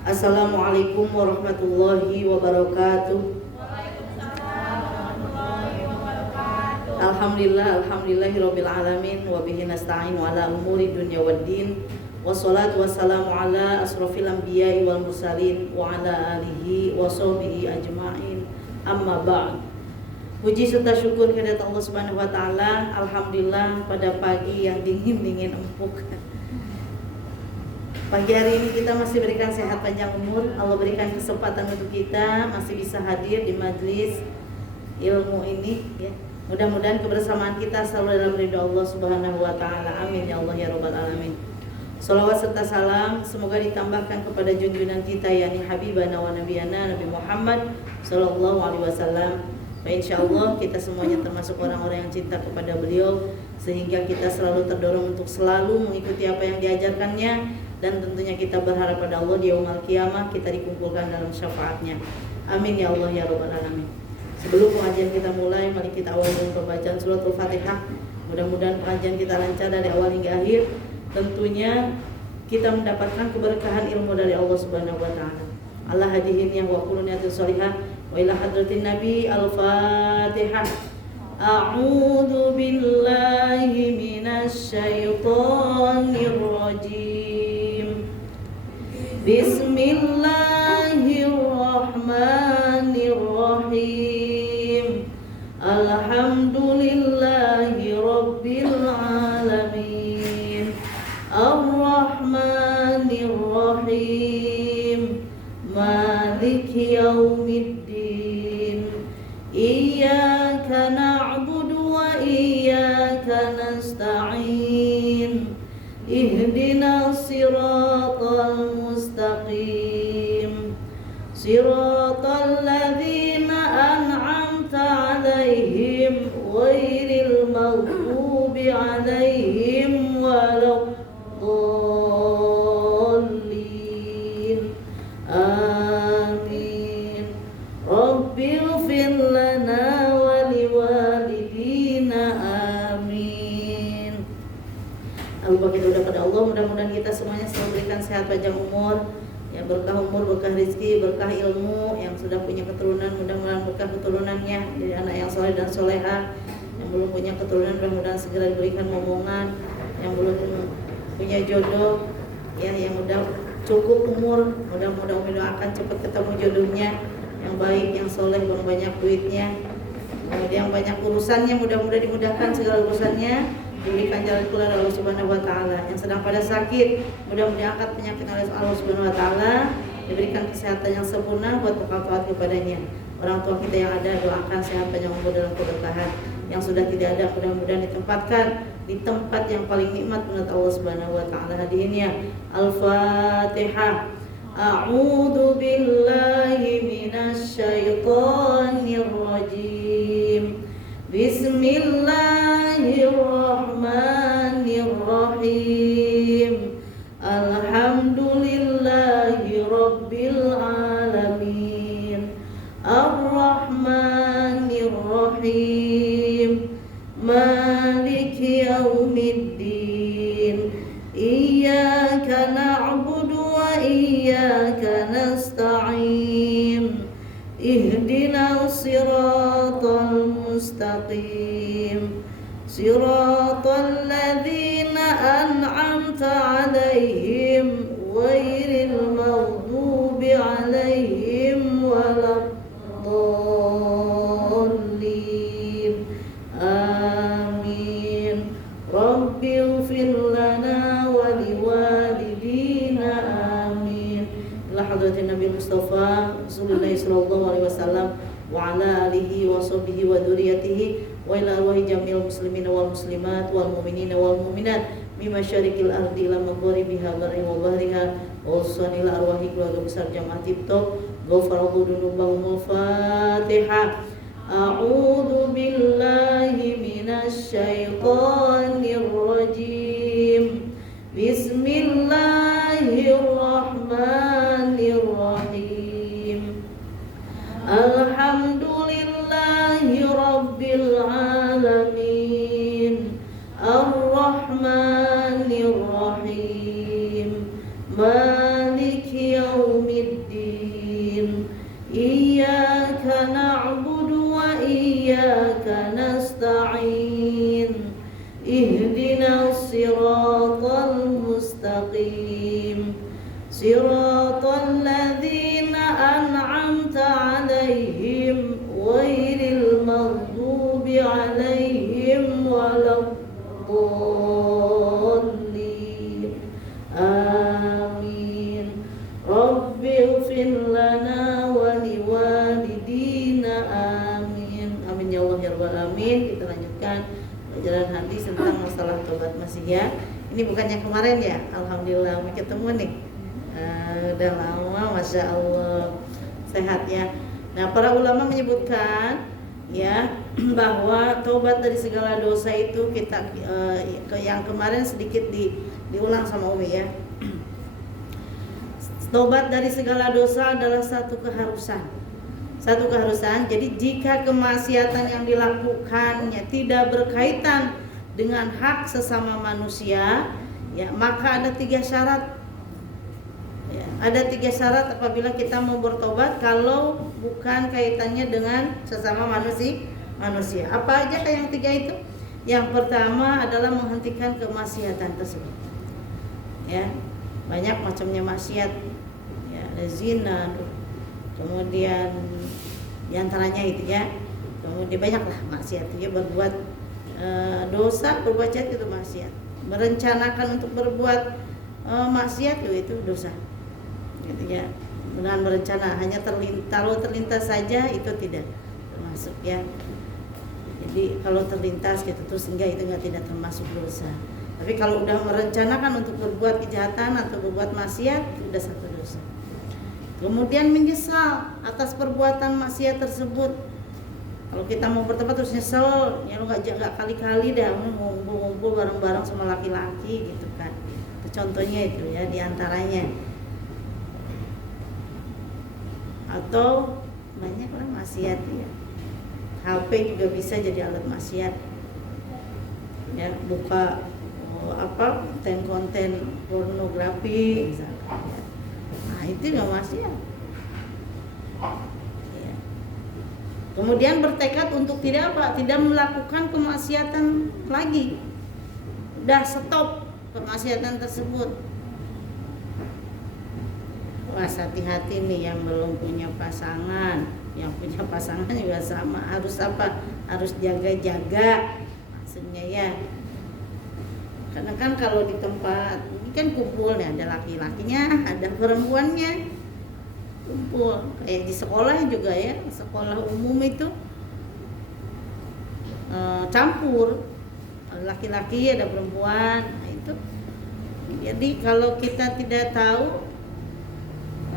Assalamualaikum warahmatullahi wabarakatuh. Alhamdulillahirabbil alamin wa bihi nasta'in ala umuri dunya waddin. Wassalatu wassalamu ala asrofil anbiya'i wal mursalin wa ala alihi wa sahbihi ajma'in. Amma ba'd. Puji serta syukur kehadirat Allah Subhanahu wa taala. Alhamdulillah pada pagi yang dingin empuk. Pagi hari ini kita masih berikan sehat panjang umur. Allah berikan kesempatan untuk kita masih bisa hadir di majelis ilmu ini ya. Mudah-mudahan kebersamaan kita selalu dalam ridha Allah Subhanahu wa taala. Amin ya Allah ya rabbal alamin. Salawat serta salam semoga ditambahkan kepada junjungan kita yakni habibana wa nabiyana Nabi Muhammad sallallahu alaihi wasallam. Insyaallah kita semuanya termasuk orang-orang yang cinta kepada beliau sehingga kita selalu terdorong untuk selalu mengikuti apa yang diajarkannya. Dan tentunya kita berharap pada Allah di yaumul qiyamah kita dikumpulkan dalam syafaatnya. Amin ya Allah ya rabbal alamin. Sebelum pengajian kita mulai, mari kita awali dengan pembacaan surat Al-Fatihah. Mudah-mudahan pengajian kita lancar dari awal hingga akhir. Tentunya kita mendapatkan keberkahan ilmu dari Allah Subhanahu wa taala. Allah hadihin yang wa qulun yatus sholihah wa ila hadratin nabi. Al-Fatihah. A'udzu billahi minasy syaithanir rajim. Bismillahirrahmanirrahim. Alhamdulillahi rabbil alamin. Ar-Rahmanir-Rahim. Maliki yaumiddin. Iyyaka na'budu wa iyyaka nasta'in. Ihdinas siratal mustaqim. Siratal ladzina an'amta 'alaihim ghairil maghdubi 'alaihim waladdallin. Amin. Rabbighfir lana wa liwalidina. Amin. Al-Baqi udah pada Allah, mudah-mudahan kita semuanya selalu berikan sehat panjang umur, ya berkah umur, berkah rezeki, berkah ilmu. Yang sudah punya keturunan mudah-mudahan berkah keturunannya jadi anak yang soleh dan soleha. Yang belum punya keturunan mudah-mudahan segera diberikan momongan. Yang belum punya jodoh ya yang udah cukup umur, mudah-mudahan Umi doakan cepat ketemu jodohnya yang baik, yang soleh, yang banyak duitnya, yang banyak urusannya, mudah-mudahan dimudahkan segala urusannya, diberikan jalan keluar Allah Subhanahu wa taala. Yang sedang pada sakit, mudah-mudahan angkat penyakit oleh Allah Subhanahu wa taala, diberikan kesehatan yang sempurna buat bekal taat kepadanya. Orang tua kita yang ada doakan sehat panjang umur dalam keberkahan. Yang sudah tidak ada mudah-mudahan ditempatkan di tempat yang paling nikmat menurut Allah Subhanahu wa taala. Hadirinnya Al-Fatihah. A'udzu billahi minasy syaithanir rajim. Bismillahirrahmanirrahim. Alhamdulillahi rabbil alamin. Ar-Rahmanir-Rahim. Maliki yaumiddin. Iyyaka na'budu wa iyyaka nasta'in. Ihdinas siratal mustaqim. Siratal ladzina an'amta 'alaihim ghairil maghdubi 'alaihim waladdallin. Amin. Rabbighfir lana wa liwalidina. Amin. Ila hadratin Nabi Mustafa Rasulullah sallallahu alaihi wasallam wa ala alihi wa sahbihi wa dzurriyyatihi wa ila arwahi jamil muslimin wal muslimat wal mu'minina wal mu'minat min masyariqil ardi ila maghribiha barri wa bahriha wa usanil arwahi keluarga besar jamaah Tiptop ghafarallahu dzunubahum. Fatihah. A'udzu billahi minasy syaithanir rajim. Bismillahirrahmanirrahim. Alhamdulillahi rabbil alamin. Ar-Rahmanir Rahim. Maliki yaumil Siratal ladzina an'amta 'alaihim ghairil maghdubi 'alaihim waladdallin. Amin. Rabbighfir lana wa liwalidina. Amin. Amin ya Allah ya rabbal alamin. Kita lanjutkan pelajaran hadis tentang masalah tobat masih ya. Ini bukan yang kemarin ya. Alhamdulillah ketemu nih. Udah lama, masya Allah, sehat ya. Nah, para ulama menyebutkan ya bahwa tobat dari segala dosa itu kita yang kemarin sedikit diulang sama Umi ya. Tobat dari segala dosa adalah satu keharusan. Jadi jika kemaksiatan yang dilakukannya tidak berkaitan dengan hak sesama manusia, ya maka ada 3 syarat. Ya, ada 3 syarat apabila kita mau bertobat kalau bukan kaitannya dengan sesama manusia. Apa aja yang 3 itu? Yang pertama adalah menghentikan kemaksiatan tersebut. Ya, banyak macamnya maksiat. Ya, ada zina, kemudian diantaranya itu ya. Kemudian banyaklah maksiat ya, berbuat dosa, berbuat jahat itu maksiat. Merencanakan untuk berbuat maksiat itu dosa. Gitu ya, dengan berencana hanya terlintas saja itu tidak termasuk ya. Jadi kalau terlintas gitu terus enggak, itu tidak termasuk dosa. Tapi kalau udah merencanakan untuk berbuat kejahatan atau berbuat maksiat itu udah satu dosa. Kemudian menyesal atas perbuatan maksiat tersebut. Kalau kita mau bertobat terus nyesel, ya lu enggak kali-kali dah ngumpul bareng-bareng sama laki-laki gitu kan. Itu contohnya itu ya, diantaranya. Atau banyak orang maksiat ya. HP juga bisa jadi alat maksiat. Ya, buka konten pornografi misalkan ya. Nah, itu juga maksiat. Ya. Kemudian bertekad untuk tidak melakukan kemaksiatan lagi. Udah stop kemaksiatan tersebut. Was, hati-hati nih yang belum punya pasangan. Yang punya pasangan juga sama, harus harus jaga-jaga maksudnya ya. Karena kan kalau di tempat ini kan kumpul nih, ada laki-lakinya, ada perempuannya kumpul. Kayak di sekolah juga ya, sekolah umum itu campur, ada laki-laki ada perempuan. Nah, itu jadi kalau kita tidak tahu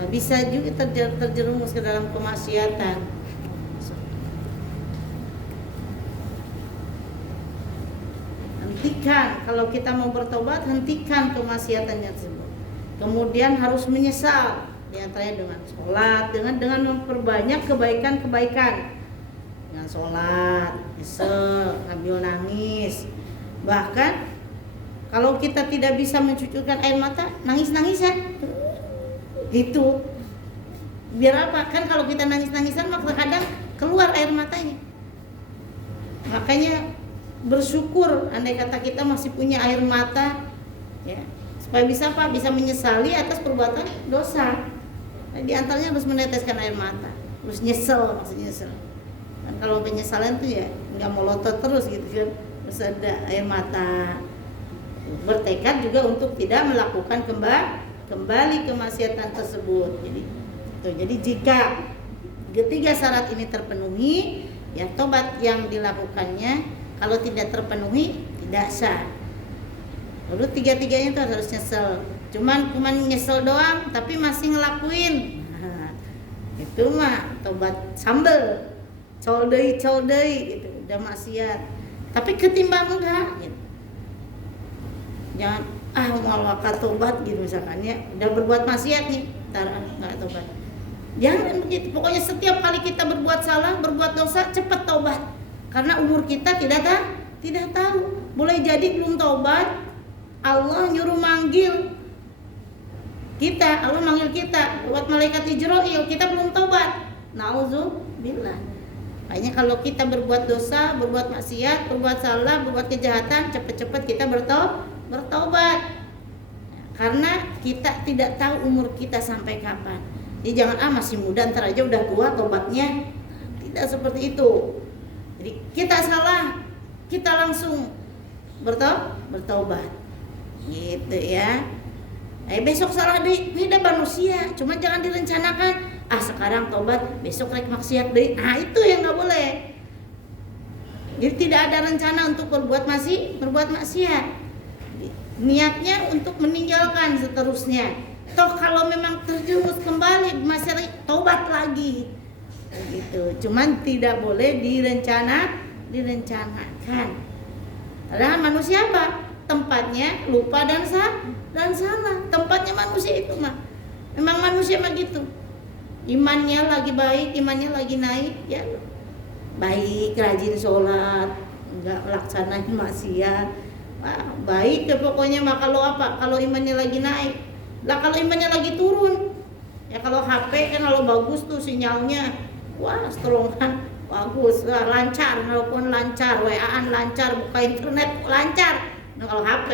bisa juga terjerumus ke dalam kemaksiatan. Hentikan, kalau kita mau bertobat, hentikan kemaksiatannya tersebut. Kemudian harus menyesal, diantaranya dengan sholat, dengan memperbanyak kebaikan-kebaikan, dengan sholat, nyesel, sambil nangis. Bahkan kalau kita tidak bisa mencucurkan air mata, nangis-nangisan. Itu biar apa? Kan kalau kita nangis-nangisan maka kadang keluar air matanya. Makanya bersyukur andai kata kita masih punya air mata ya, supaya bisa bisa menyesali atas perbuatan dosa. Nah, di antaranya harus meneteskan air mata, terus maksudnya nyesel. Dan kalau penyesalan itu ya nggak melotot terus gitu kan, harus ada air mata. Bertekad juga untuk tidak melakukan kembali kemaksiatan tersebut. Jadi jika ketiga syarat ini terpenuhi, ya tobat yang dilakukannya. Kalau tidak terpenuhi, tidak sah. Lalu 3-tiganya itu harus nyesel. Cuman nyesel doang, tapi masih ngelakuin. Nah, itu mah tobat sambel, coldei gitu, udah maksiat. Tapi ketimbang enggak, gitu. Jangan mau wakat tobat gitu misalkan ya, udah berbuat maksiat nih, ntar nggak tobat. Jangan begitu. Pokoknya setiap kali kita berbuat salah, berbuat dosa, cepat tobat. Karena umur kita tidak tahu. Boleh jadi belum tobat, Allah nyuruh manggil kita, Allah manggil kita buat malaikat Jibril, kita belum tobat. Nauzubillah. Makanya kalau kita berbuat dosa, berbuat maksiat, berbuat salah, berbuat kejahatan, cepat-cepat kita bertobat. Karena kita tidak tahu umur kita sampai kapan. Jadi jangan masih muda ntar aja udah tua tobatnya. Tidak seperti itu. Jadi kita salah, kita langsung bertobat. Gitu ya. Besok salah deh, beda manusia. Cuma jangan direncanakan. Sekarang tobat, besok rek maksiat deh. Itu yang nggak boleh. Jadi tidak ada rencana untuk berbuat maksiat. Niatnya untuk meninggalkan seterusnya. Toh kalau memang terjerumus kembali masih tobat lagi. Gitu. Cuman tidak boleh direncanakan. Padahal manusia apa? Tempatnya lupa dan salah. Tempatnya manusia itu mah. Memang manusia mah gitu. Imannya lagi baik, imannya lagi naik, ya baik, rajin sholat, nggak melaksanain maksiat, baik ya pokoknya mah. Kalau apa? Kalau imannya lagi naik. Lah kalau imannya lagi turun, ya kalau HP kan kalau bagus tuh sinyalnya, strong kan, bagus, lancar, walaupun lancar, WA-an lancar, buka internet lancar. Nah kalau HP,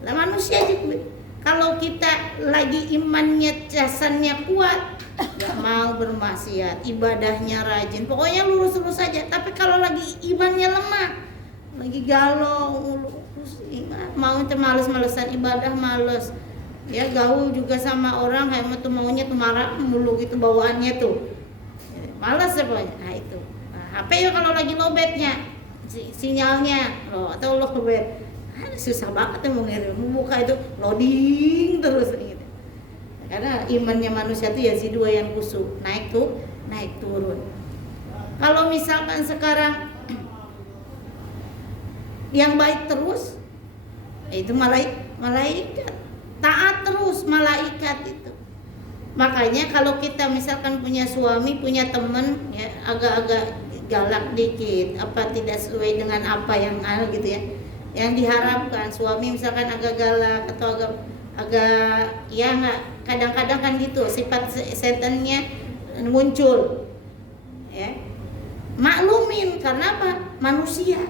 lah manusia juga. Kalau kita lagi imannya jasannya kuat, gak mau bermaksiat, ibadahnya rajin, pokoknya lurus-lurus saja. Tapi kalau lagi imannya lemah, lagi galau, mau males-malesan ibadah, males, ya gaul juga sama orang, kayak tuh maunya tuh marah mulu gitu bawaannya tuh, males ya pokoknya. Itu HP ya kalau lagi lowbatnya, sinyalnya atau lowbat, susah banget mau ngirim, buka itu loading terus gitu. Karena imannya manusia itu yazidu yang kusuk, naik turun. Kalau misalkan sekarang yang baik terus, itu malaikat, taat terus malaikat itu. Makanya kalau kita misalkan punya suami, punya teman, ya agak-agak galak dikit, tidak sesuai dengan apa yang gitu ya, yang diharapkan. Suami misalkan agak galak atau agak ya nggak, kadang-kadang kan gitu sifat setannya muncul, ya maklumin, karena apa? Manusia.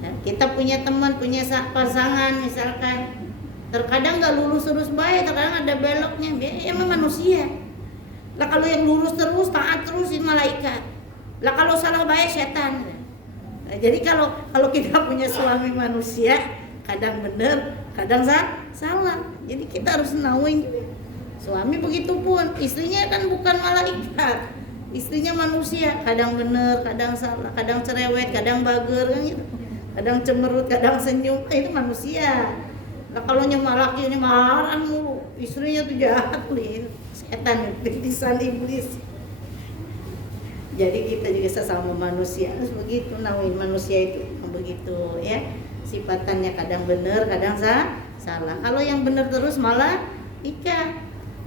Nah, kita punya teman, punya pasangan misalkan, terkadang nggak lurus terus baik, terkadang ada beloknya, emang manusia. Lah kalau yang lurus terus, taat terus ini malaikat. Lah kalau salah baik setan. Nah, jadi kalau kita punya suami manusia, kadang benar, kadang salah. Jadi kita harus nauin juga. Suami begitu pun, istrinya kan bukan malaikat, istrinya manusia, kadang benar, kadang salah, kadang cerewet, kadang bager kan gitu. Kadang cemberut, kadang senyum, itu manusia. Nah kalau laki ini marah mulu, istrinya tuh jahat nih, setan, titisan iblis. Jadi kita juga sesama manusia harus begitu, nauin manusia itu begitu ya. Sifatannya kadang benar, kadang salah. Kalau yang benar terus malah ikat.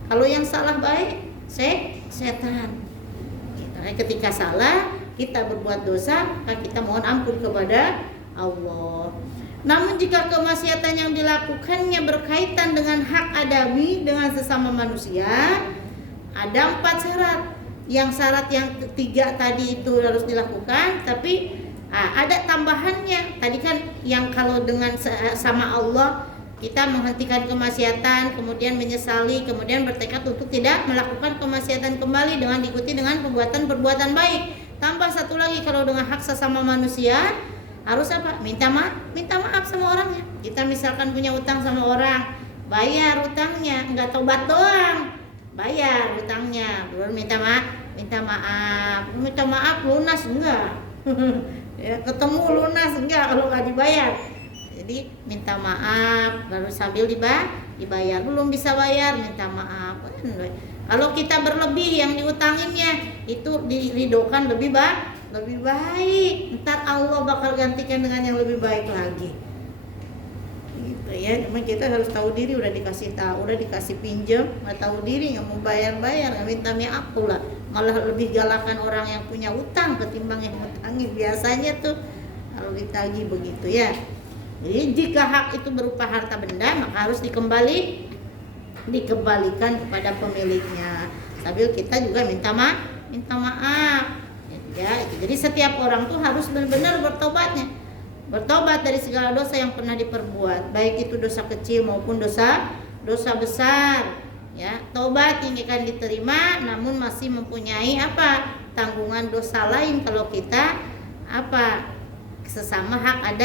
Kalau yang salah baik, setan. Ketika salah, kita berbuat dosa, maka kita mohon ampun kepada Allah. Namun jika kemaksiatan yang dilakukannya berkaitan dengan hak adabi dengan sesama manusia, ada 4 syarat. Yang syarat yang ketiga tadi itu harus dilakukan, tapi ada tambahannya. Tadi kan yang kalau dengan sama Allah kita menghentikan kemaksiatan, kemudian menyesali, kemudian bertekad untuk tidak melakukan kemaksiatan kembali dengan diikuti dengan perbuatan baik. Tambah satu lagi, kalau dengan hak sesama manusia harus apa? Minta maaf sama orangnya. Kita misalkan punya utang sama orang, bayar utangnya, enggak tobat doang, bayar utangnya, baru minta maaf lunas enggak? Ya, ketemu lunas enggak kalau nggak dibayar. Jadi minta maaf, baru sambil dibayar. Belum bisa bayar, minta maaf. Kalau kita berlebih yang diutanginnya, itu diridokan lebih baik. Ntar Allah bakal gantikan dengan yang lebih baik lagi. Gitu ya. Cuma kita harus tahu diri, udah dikasih pinjam, nggak tahu diri, nggak mau bayar, nggak minta maaf pula. Malah lebih galakan orang yang punya utang ketimbang yang utangin. Biasanya tuh kalau ditagih begitu ya. Jadi jika hak itu berupa harta benda, maka harus dikembalikan kepada pemiliknya. Sambil kita juga minta maaf. Ya, jadi setiap orang tuh harus benar-benar bertobatnya. Bertobat dari segala dosa yang pernah diperbuat, baik itu dosa kecil maupun dosa besar. Ya, tobat yang akan diterima, namun masih mempunyai apa? Tanggungan dosa lain kalau kita apa? Sesama hak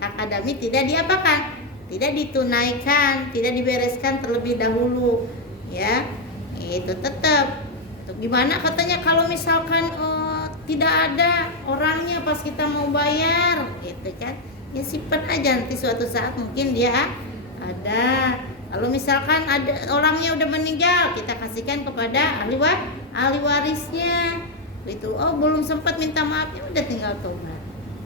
adami tidak diapakan? Tidak ditunaikan, tidak dibereskan terlebih dahulu. Ya, itu tetap. Gimana katanya kalau misalkan tidak ada orangnya pas kita mau bayar, gitu kan? Ya simpan aja, nanti suatu saat mungkin dia ada. Kalau misalkan ada orangnya udah meninggal, kita kasihkan kepada ahli warisnya. Itu belum sempat minta maaf, ya udah tinggal tobat.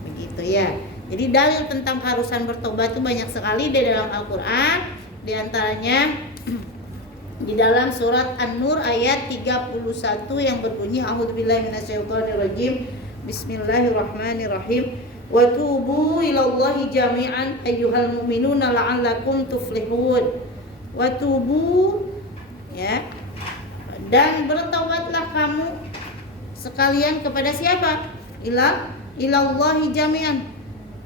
Begitu ya. Jadi dalil tentang keharusan bertobat itu banyak sekali di dalam Al-Qur'an. Di antaranya di dalam surat An-Nur ayat 31 yang berbunyi a'udzubillahi minasyaitonirrajim bismillahirrahmanirrahim wa tubu ilallahi jami'an ayyuhal mu'minuna la'allakum tuflihun wa tubu ya, dan bertobatlah kamu sekalian kepada siapa? Ilallahi jami'an,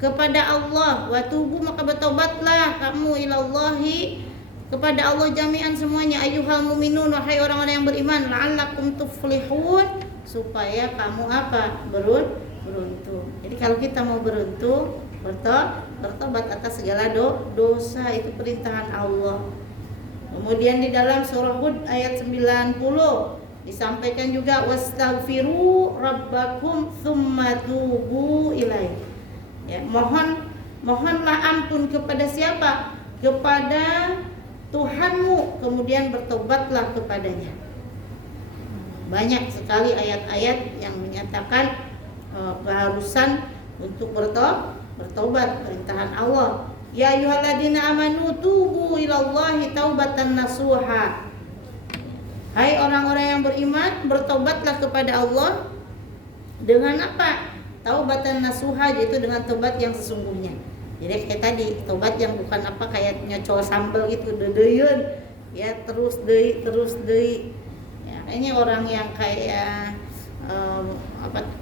kepada Allah. Wa tubu, maka bertobatlah kamu ilallahi, kepada Allah jami'an semuanya, ayyuhal mu'minun, wahai orang-orang yang beriman, la'allakum tuflihun, supaya kamu apa? Beruntung. Jadi kalau kita mau beruntung, bertobat atas segala dosa, itu perintahan Allah. Kemudian di dalam surah Hud ayat 90 disampaikan juga wastaghfiru rabbakum tsumma tubu ilaihi. Ya, mohonlah ampun kepada siapa? Kepada Tuhanmu, kemudian bertobatlah kepadanya. Banyak sekali ayat-ayat yang menyatakan keharusan untuk bertobat, perintahan Allah. Ya ayyuhalladzina amanu tubu ilallahi taubatan nasuha. Hai orang-orang yang beriman, bertobatlah kepada Allah dengan apa? Taubatan nasuha, yaitu dengan tobat yang sesungguhnya. Jadi kayak tadi, tobat yang bukan apa kayak nyocol sambal gitu, dedeyun, ya terus deui. Ya, kayaknya orang yang kayak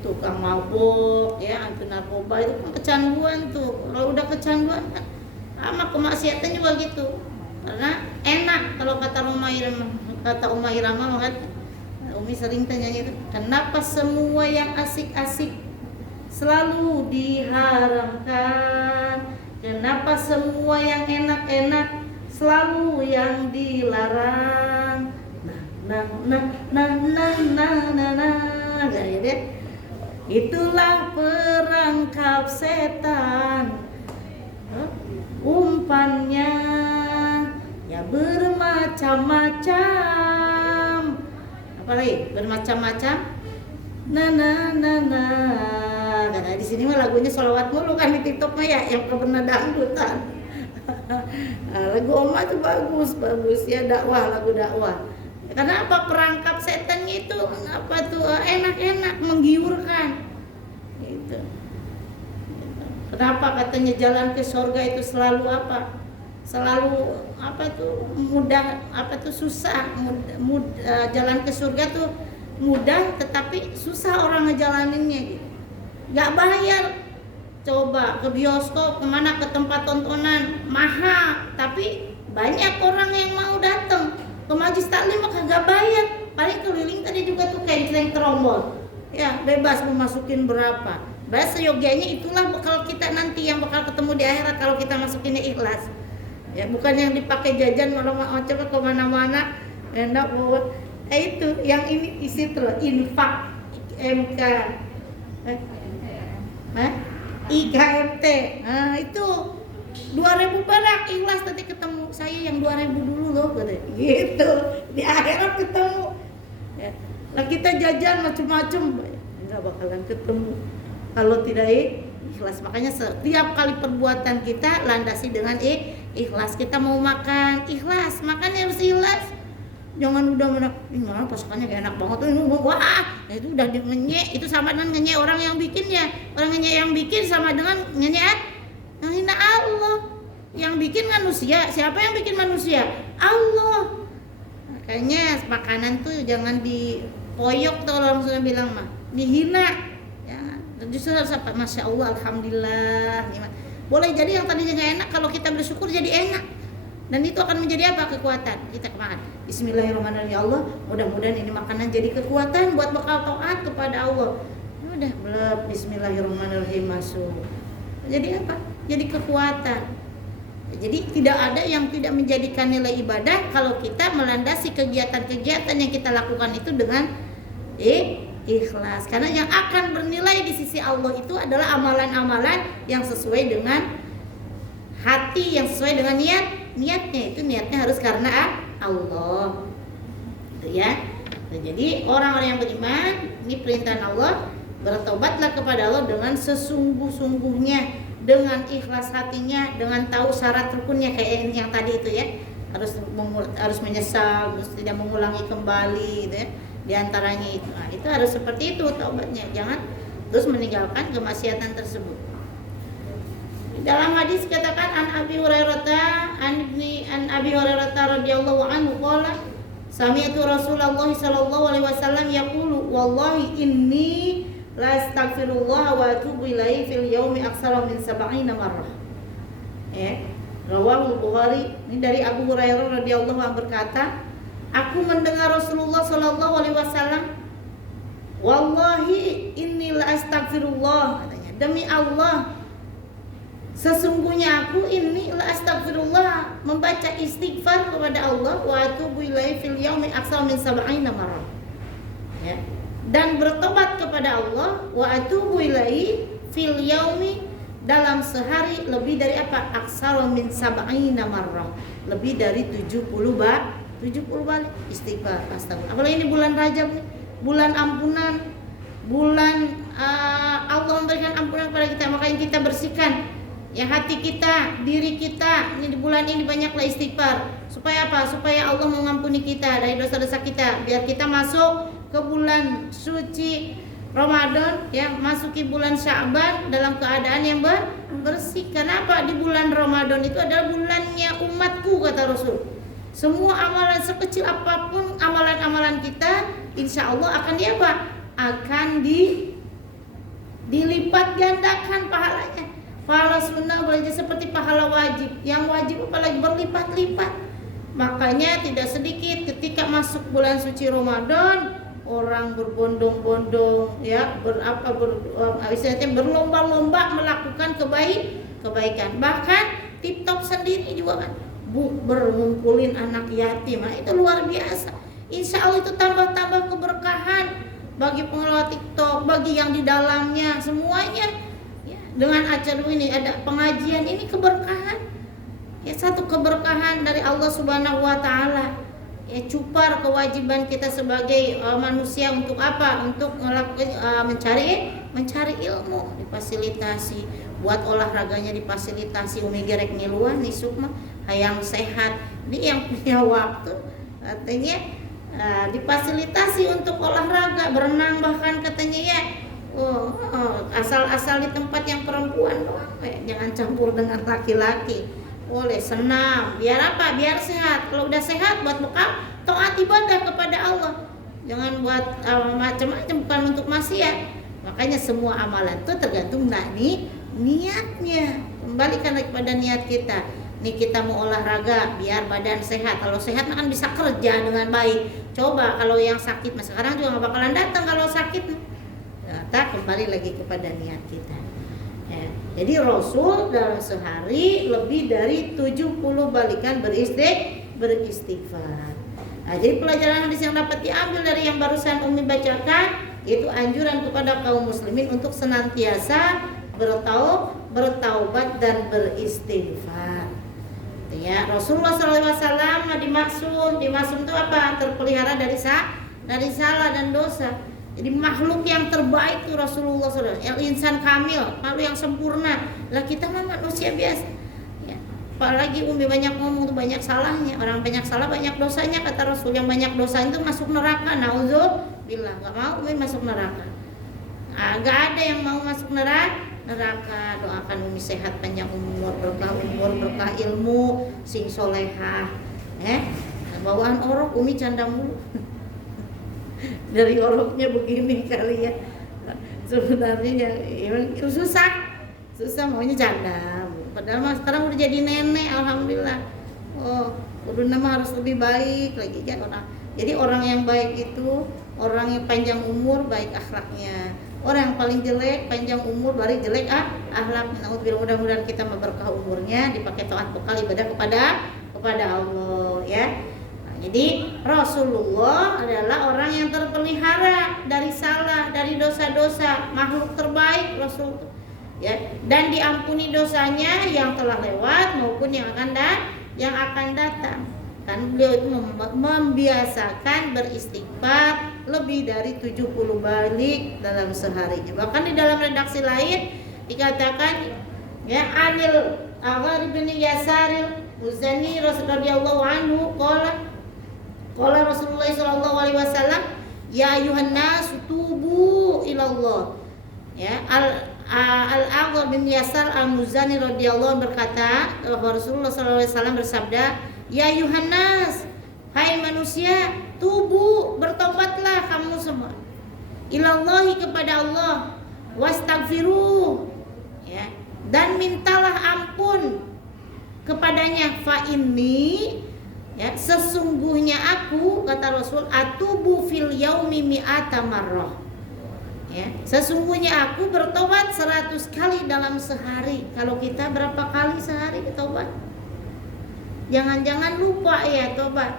tukang mabuk, ya anti narkoba itu kan kecanduan tuh. Kalau udah kecanduan kan sama kemaksiatan juga gitu. Karena enak kalau kata Umi Irama kan, Umi sering tanya itu, kenapa semua yang asik-asik selalu diharamkan? Kenapa semua yang enak-enak selalu yang dilarang? Itulah perangkap setan, umpannya ya bermacam-macam. Apa lagi? Bermacam-macam. Karena di sini mah lagunya sholawat mulu kan di TikTok mah ya, yang pernah dangdutan. Lagu Oma tuh bagus ya, lagu dakwah. Karena apa? Perangkap setannya itu apa tuh enak-enak, menggiurkan. Gitu. Kenapa katanya jalan ke surga itu selalu apa? Selalu apa tuh mudah, apa tuh susah. Jalan ke surga tuh mudah, tetapi susah orang ngejalaninnya gitu. Gak bayar. Coba ke bioskop, kemana, ke tempat tontonan mahal, tapi banyak orang yang mau datang. Ke majlis taklim mah kagak bayar, paling keliling tadi juga tuh kayak terombol. Ya bebas mau masukin berapa. Bahasa yogyanya itulah kalau kita nanti yang bakal ketemu di akhirat kalau kita masukinnya ikhlas. Ya bukan yang dipakai jajan malah coba kemana-mana enak bawa. Itu yang ini isi terus infak MK. IKMT. Nah, itu 2.000 barak ikhlas nanti ketemu. Saya yang 2.000 dulu loh katanya. Gitu. Di akhirat ketemu. Ya. Nah, kita jajan macam-macam enggak bakalan ketemu kalau tidak ikhlas. Makanya setiap kali perbuatan kita landasi dengan ikhlas. Kita mau makan, ikhlas. Makannya harus ikhlas. Jangan udah mana pasakannya gak enak banget tuh, wah itu udah ngenyek, itu sama dengan ngenyek orang yang bikinnya. Orang ngenyek yang bikin sama dengan ngenyek yang hina Allah. Yang bikin manusia, siapa yang bikin manusia? Allah. Makanya makanan tuh jangan dipoyok tuh orang sudah bilang mah, dihina. Justru harus apa? Masya Allah, alhamdulillah, nikmat. Boleh jadi yang tadinya nggak enak, kalau kita bersyukur jadi enak. Dan itu akan menjadi apa? Kekuatan kita makan. Bismillahirrahmanirrahim. Ya Allah, mudah-mudahan ini makanan jadi kekuatan buat bekal taat kepada Allah. Udah, belum. Bismillahirrahmanirrahim masuk. Jadi apa? Jadi kekuatan. Jadi tidak ada yang tidak menjadikan nilai ibadah kalau kita melandasi kegiatan-kegiatan yang kita lakukan itu dengan ikhlas. Karena yang akan bernilai di sisi Allah itu adalah amalan-amalan yang sesuai dengan hati, yang sesuai dengan niatnya. Itu niatnya harus karena Allah. Gitu ya. Nah, jadi orang-orang yang beriman, ini perintah Allah, bertobatlah kepada Allah dengan sesungguh-sungguhnya, dengan ikhlas hatinya, dengan tahu syarat rukunnya kayak yang tadi itu ya. Harus menyesal, harus tidak mengulangi kembali gitu ya. Di antaranya itu. Nah, itu harus seperti itu taubatnya. Jangan terus meninggalkan kemaksiatan tersebut. Dalam hadis katakan an Abi Hurairah radhiyallahu anhu qala sami'tu Rasulullah sallallahu alaihi wasallam yaqulu wallahi inni la astaghfirullah wa atubu ilaihi fil yaumi aktsara min 70 marrah. Rawahu Bukhari. Ini dari Abu Hurairah radhiyallahu anhu berkata, aku mendengar Rasulullah sallallahu alaihi wasallam, wallahi inni la astaghfirullah, katanya, demi Allah sesungguhnya aku ini la astagfirullah, membaca istighfar kepada Allah, wa atubu ilaihi fil yaumi aktsara min 70 marrah. Ya. Dan bertobat kepada Allah, wa atubu ilaihi fil yaumi, dalam sehari lebih dari apa? Aktsara min 70 marrah. Lebih dari 70 balik istighfar, astagfirullah. Apalagi ini bulan Rajab nih, bulan ampunan, bulan Allah memberikan ampunan kepada kita, makanya kita bersihkan ya hati kita, diri kita. Ini di bulan ini banyaklah istighfar. Supaya apa? Supaya Allah mengampuni kita dari dosa-dosa kita. Biar kita masuk ke bulan suci Ramadan, ya, masuki bulan Sya'ban dalam keadaan yang bersih. Kenapa? Di bulan Ramadan itu adalah bulannya umatku, kata Rasul. Semua amalan sekecil apapun amalan-amalan kita, insya Allah akan akan dilipat gandakan pahalanya. Pahala sunnah boleh jadi seperti pahala wajib. Yang wajib apalagi berlipat-lipat. Makanya tidak sedikit ketika masuk bulan suci Ramadan, orang berbondong-bondong ya, berlomba-lomba melakukan kebaikan. Bahkan TikTok sendiri juga kan berngumpulin anak yatim. Nah, itu luar biasa. Insya Allah itu tambah-tambah keberkahan bagi pengelola TikTok, bagi yang di dalamnya, semuanya. Dengan acara ini ada pengajian, ini keberkahan. Ya, satu keberkahan dari Allah Subhanahu wa taala. Ya, cupar kewajiban kita sebagai manusia untuk apa? Untuk mencari ilmu, difasilitasi, buat olahraganya difasilitasi. Umi gerek ngiluan nih sukma hayang sehat. Ini yang punya waktu katanya difasilitasi untuk olahraga, berenang bahkan katanya ya. Asal-asal di tempat yang perempuan doang, jangan campur dengan laki-laki. Boleh senam, biar apa? Biar sehat. Kalau udah sehat buat bekal taat ibadah kepada Allah. Jangan buat macam-macam, bukan untuk maksiat. Makanya semua amalan itu tergantung niatnya. Kembalikan kepada niat kita. Nih kita mau olahraga biar badan sehat. Kalau sehat kan bisa kerja dengan baik. Coba kalau yang sakit, sekarang juga nggak bakalan datang kalau sakit. Kita kembali lagi kepada niat kita ya. Jadi Rasul dalam sehari lebih dari 70 balikan beristighfar. Nah, jadi pelajaran hadis yang dapat diambil dari yang barusan Umi bacakan, yaitu anjuran kepada kaum muslimin untuk senantiasa bertaubat dan beristighfar ya. Rasulullah SAW dimaksud itu apa? Terpelihara dari salah dan dosa. Jadi makhluk yang terbaik itu Rasulullah SAW, insan kamil, makhluk yang sempurna. Lah kita mah manusia biasa. Ya. Apalagi Umi banyak ngomong tuh banyak salahnya. Orang banyak salah banyak dosanya, kata Rasul. Yang banyak dosa itu masuk neraka. Nauzubillah, nggak mau Umi masuk neraka. Nggak ada yang mau masuk neraka. Doakan Umi sehat, panjang umur, berkah ilmu, sing solehah. Bawaan orok Umi canda mulu. Dari oroknya begini kali ya. sebenarnya ya susah maunya janda, padahal mah sekarang udah jadi nenek, alhamdulillah. Oh, udah nama harus lebih baik lagi kan orang. Jadi orang yang baik itu orang yang panjang umur, baik akhlaknya. Orang yang paling jelek, panjang umur, baru jelek akhlaknya. Mudah-mudahan kita berkah umurnya, dipakai taat bekal ibadah kepada Allah ya. Nah, jadi Rasulullah adalah orang yang terpelihara dari salah, dari dosa-dosa, makhluk terbaik Rasul ya, dan diampuni dosanya yang telah lewat maupun yang akan datang. Kan beliau itu membiasakan beristighfar lebih dari 70 balik dalam sehari. Bahkan di dalam redaksi lain dikatakan ya, Anil Aghar bin Yasar Muzani radhiyallahu anhu qala Rasulullah sallallahu alaihi wasallam, ya ayuhan nas tubu ilallah. Ya, Al-Aghar bin Yasar Al-Muzani radhiyallahu anhu berkata bahwa Rasulullah sallallahu alaihi wasallam bersabda, ya Yuhannas, hai manusia, tubu, bertobatlah kamu semua, ilallahi kepada Allah, wastaghfiruh ya, dan mintalah ampun kepadanya, fa inni ya, sesungguhnya aku, kata Rasul, atubu fil yaumi mi'ata marrah ya, sesungguhnya aku bertobat 100 kali dalam sehari. Kalau kita berapa kali sehari bertobat? Jangan-jangan lupa ya tobat.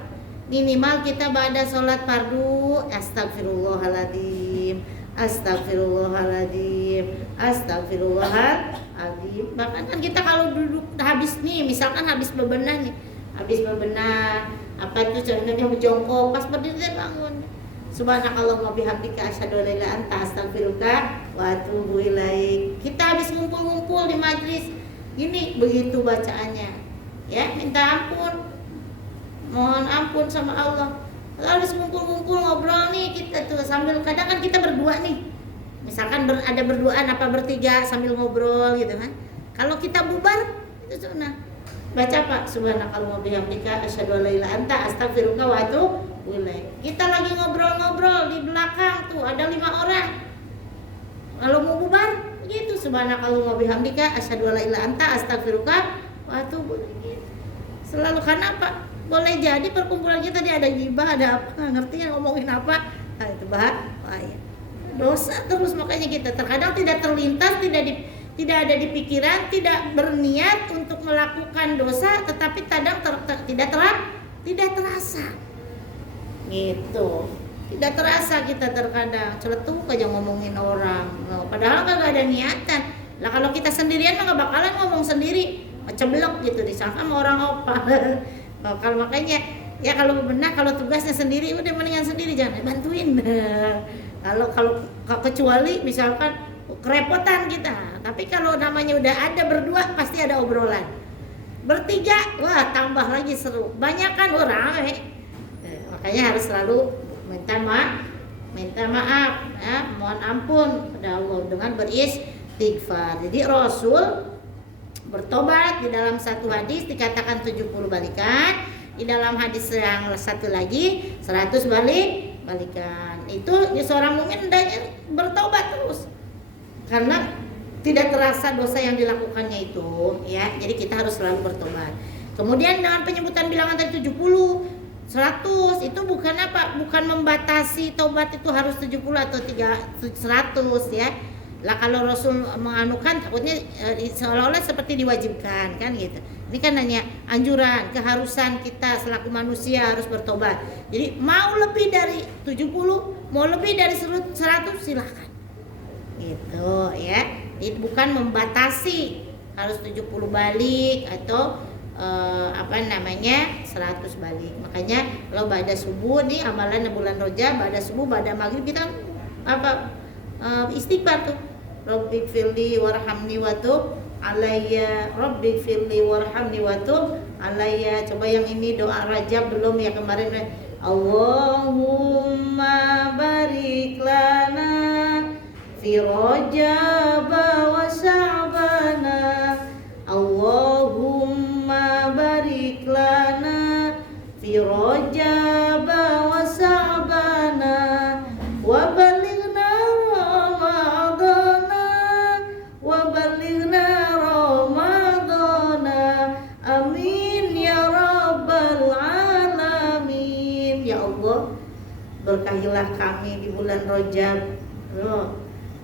Minimal kita pada sholat fardu, astagfirullahaladzim, astagfirullahaladzim, astagfirullahaladzim. Bahkan kan kita kalau duduk habis nih, misalkan habis bebenah nih, apa itu contohnya berjongkok, pas berdiri bangun, subhanakallah wa bihamdika asyhadu an la ilaha illa anta astaghfiruka wa atubu ilaik. Kita habis ngumpul-ngumpul di majlis ini, begitu bacaannya ya, minta ampun, mohon ampun sama Allah. Lalu ngumpul-ngumpul ngobrol nih kita tuh, sambil kadang kan kita berdua nih, misalkan ada berduaan apa bertiga sambil ngobrol gitu kan. Kalau kita bubar itu sunnah baca apa, subhanakallah wa bihamdika asyhadu an la ilaha illa anta astaghfiruka wa atubu ilaik. Kita lagi ngobrol-ngobrol di belakang tuh ada 5 orang, kalau mau bubar begitu, subhanakallah wa bihamdika asyhadu an la ilaha illa anta astaghfiruka wa atubu ilaik. Selalu, karena apa? Boleh jadi perkumpulan kita ada gibah, ada apa, ngerti ngomongin apa, nah itu bahaya, dosa terus. Makanya kita terkadang tidak terlintas, tidak ada di pikiran, tidak berniat untuk melakukan dosa, tetapi kadang tidak terasa gitu, tidak terasa kita terkadang celetuk aja ngomongin orang, padahal kagak ada niatan. Lah kalau kita sendirian mah gak bakalan ngomong sendiri, ceblok gitu disangka sama orang opa. Kalau makanya ya kalau benar, kalau tugasnya sendiri udah mendingan sendiri, jangan bantuin. Kalau kecuali misalkan kerepotan kita, tapi kalau namanya udah ada berdua pasti ada obrolan. Bertiga, wah tambah lagi seru. Banyak kan orang, makanya harus selalu minta maaf, ya, mohon ampun kepada Allah dengan beristighfar. Jadi Rasul bertobat di dalam satu hadis dikatakan 70 balikan, di dalam hadis yang satu lagi 100 balikan. Itu seorang mukmin hendaknya bertobat terus karena tidak terasa dosa yang dilakukannya itu ya. Jadi kita harus selalu bertobat. Kemudian dengan penyebutan bilangan tadi 70, 100 itu bukan apa? Bukan membatasi tobat itu harus 70 atau 100 ya. Lah kalau Rasul menganukan takutnya seolah-olah seperti diwajibkan kan gitu. Ini kan hanya anjuran, keharusan kita selaku manusia harus bertobat. Jadi mau lebih dari 70, mau lebih dari 100 silakan. Gitu ya. Ini bukan membatasi harus 70 balik atau 100 balik. Makanya kalau pada subuh nih amalan bulan Rajab, pada subuh, pada maghrib kita istighfar tuh. Rabbighfirli warhamni watub alayya, Rabbighfirli warhamni watub alayya. Coba yang ini doa Rajab belum ya kemarin. Allahumma barik lana fi Rajab wa Sya'bana, Allahumma barik lana fi Rajab wa Sya'bana wa balighna Ramadan Allah berkahilah kami di bulan Rajab.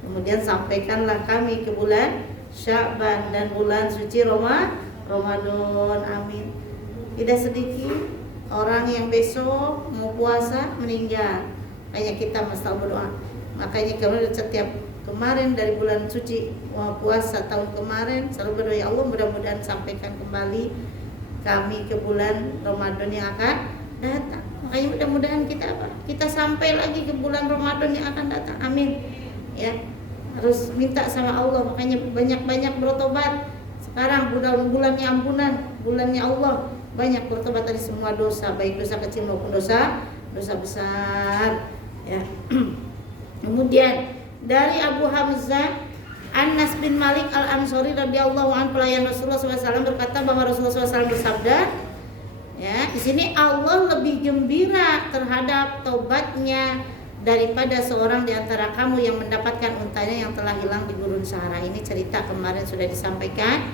Kemudian sampaikanlah kami ke bulan Sya'ban dan bulan suci Ramadan. Amin. Tidak sedikit orang yang besok mau puasa meninggal. Makanya kita mesti berdoa. Makanya setiap kemarin dari bulan suci puasa tahun kemarin selalu berdoa, ya Allah mudah-mudahan sampaikan kembali kami ke bulan Ramadan yang akan datang. Makanya mudah-mudahan kita sampai lagi ke bulan Ramadan yang akan datang. Amin. Ya, harus minta sama Allah. Makanya banyak-banyak bertobat. Sekarang bulannya ampunan, bulannya Allah. Banyak bertobat dari semua dosa, baik dosa kecil maupun dosa besar. Ya. Kemudian dari Abu Hamzah Anas bin Malik Al-Ansari radhiyallahu anhu, pelayan Rasulullah SAW, berkata bahwa Rasulullah SAW bersabda, ya, di sini Allah lebih gembira terhadap tobatnya daripada seorang di antara kamu yang mendapatkan untanya yang telah hilang di gurun Sahara. Ini cerita kemarin sudah disampaikan,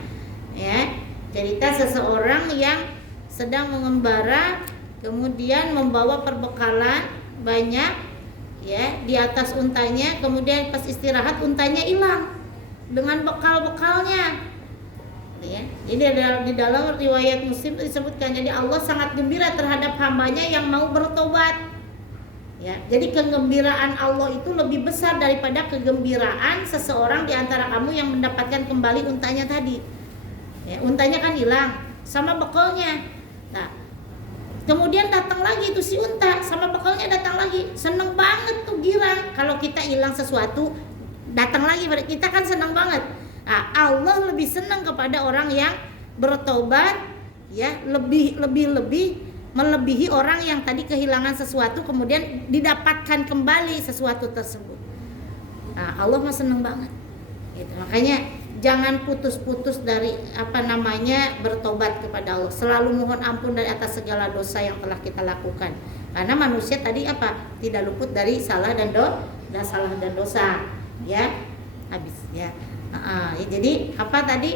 ya, cerita seseorang yang sedang mengembara, kemudian membawa perbekalan banyak, ya, di atas untanya, kemudian pas istirahat untanya hilang dengan bekal-bekalnya, ya. Jadi di dalam riwayat Muslim disebutkan, jadi Allah sangat gembira terhadap hambanya yang mau bertobat. Ya, jadi kegembiraan Allah itu lebih besar daripada kegembiraan seseorang di antara kamu yang mendapatkan kembali untanya tadi. Ya, untanya kan hilang sama bekalnya. Nah, kemudian datang lagi itu si unta sama bekalnya, datang lagi. Seneng banget tuh, girang. Kalau kita hilang sesuatu, datang lagi pada kita kan seneng banget. Nah, Allah lebih senang kepada orang yang bertobat, ya, lebih melebihi orang yang tadi kehilangan sesuatu kemudian didapatkan kembali sesuatu tersebut. Nah, Allah mah senang banget. Gitu. Makanya jangan putus-putus dari bertobat kepada Allah. Selalu mohon ampun dari atas segala dosa yang telah kita lakukan. Karena manusia tadi tidak luput dari salah dan dosa. Ya, habis ya. Jadi tadi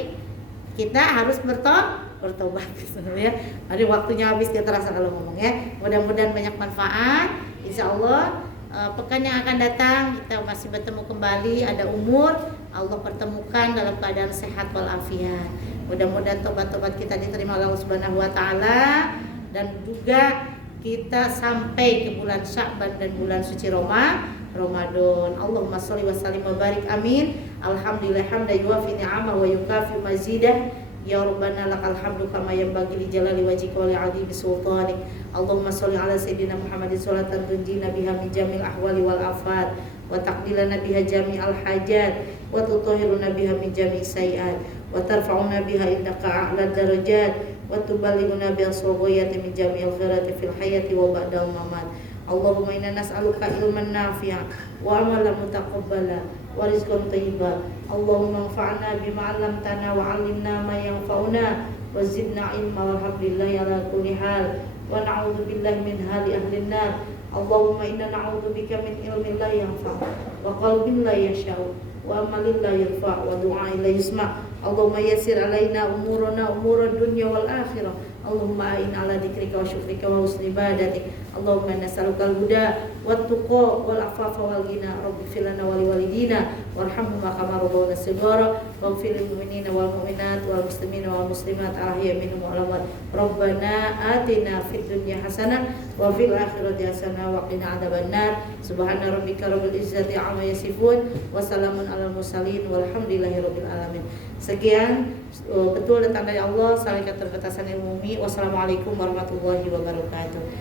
kita harus bertobat ya. Ada waktunya habis, dia terasa kalau ngomong ya. Mudah-mudahan banyak manfaat. Insya Allah pekan yang akan datang kita masih bertemu kembali, ada umur, Allah pertemukan dalam keadaan sehat walafiat. Mudah-mudahan tobat-tobat kita diterima oleh Allah Subhanahu wa taala, dan juga kita sampai ke bulan Sya'ban dan bulan suci Ramadan. Allahumma sholli wa sallim wa barik, amin. Alhamdulillah hamdan yuwafi ni'amah wa yukafi mazidah. Ya Rabbana lakal hamdu kama yanbaghi li jalali wajhika wa li 'azimi sultanik. Allahumma sholli ala sayyidina Muhammadin sholatan tunjina biha min jamil ahwali wal afat, wa taqdilana biha jami'al hajat, wa tutahhiruna biha min jami'i sayyi'at, wa tarfa'una biha indaka a'la darajat, wa tuballighuna biha sawiyati min jami'il khairati fil hayati wa ba'dal mamat. Allahumma inna nas'aluka ilman nafi'a wa amalan mutaqabbala wa rizqan thayyiba. Allahumma anfa'na bima 'allamtana wa 'allimna ma yanfa'una wa zidna ilma walhamdulillahi ala kulli hal wa na'udzu billahi min hali ahli nar. Allahumma inna na'udzu bika min ilmin la yanfa' wa qalbin la yasha'u wa amalin la yarfa' wa du'ain la yusma'. Allahumma yassir alaina umurana umurad dunya wal akhirah. Allahumma a'in ala dzikrika wa syukrika wa husni ibadatik. Allahumma nas'aluka al-huda wat tuqa wal afafa wal ghina. Rabbi fir lana wa liwalidina warhamhuma kama rabbawna shighara waghfir lil mu'minina wal mu'minat wal muslimina wal muslimat ahya minhum wal amwat. Rabbana atina fid dunya hasanah wa fil akhirati hasanah wa qina adzabannar. Subhana rabbika rabbil izzati amma yasifun wa salamun alal mursalin walhamdulillahi rabbil alamin. Sekian, betul datang dari Allah, saling keterbatasan ilmu. Wassalamualaikum warahmatullahi wabarakatuh.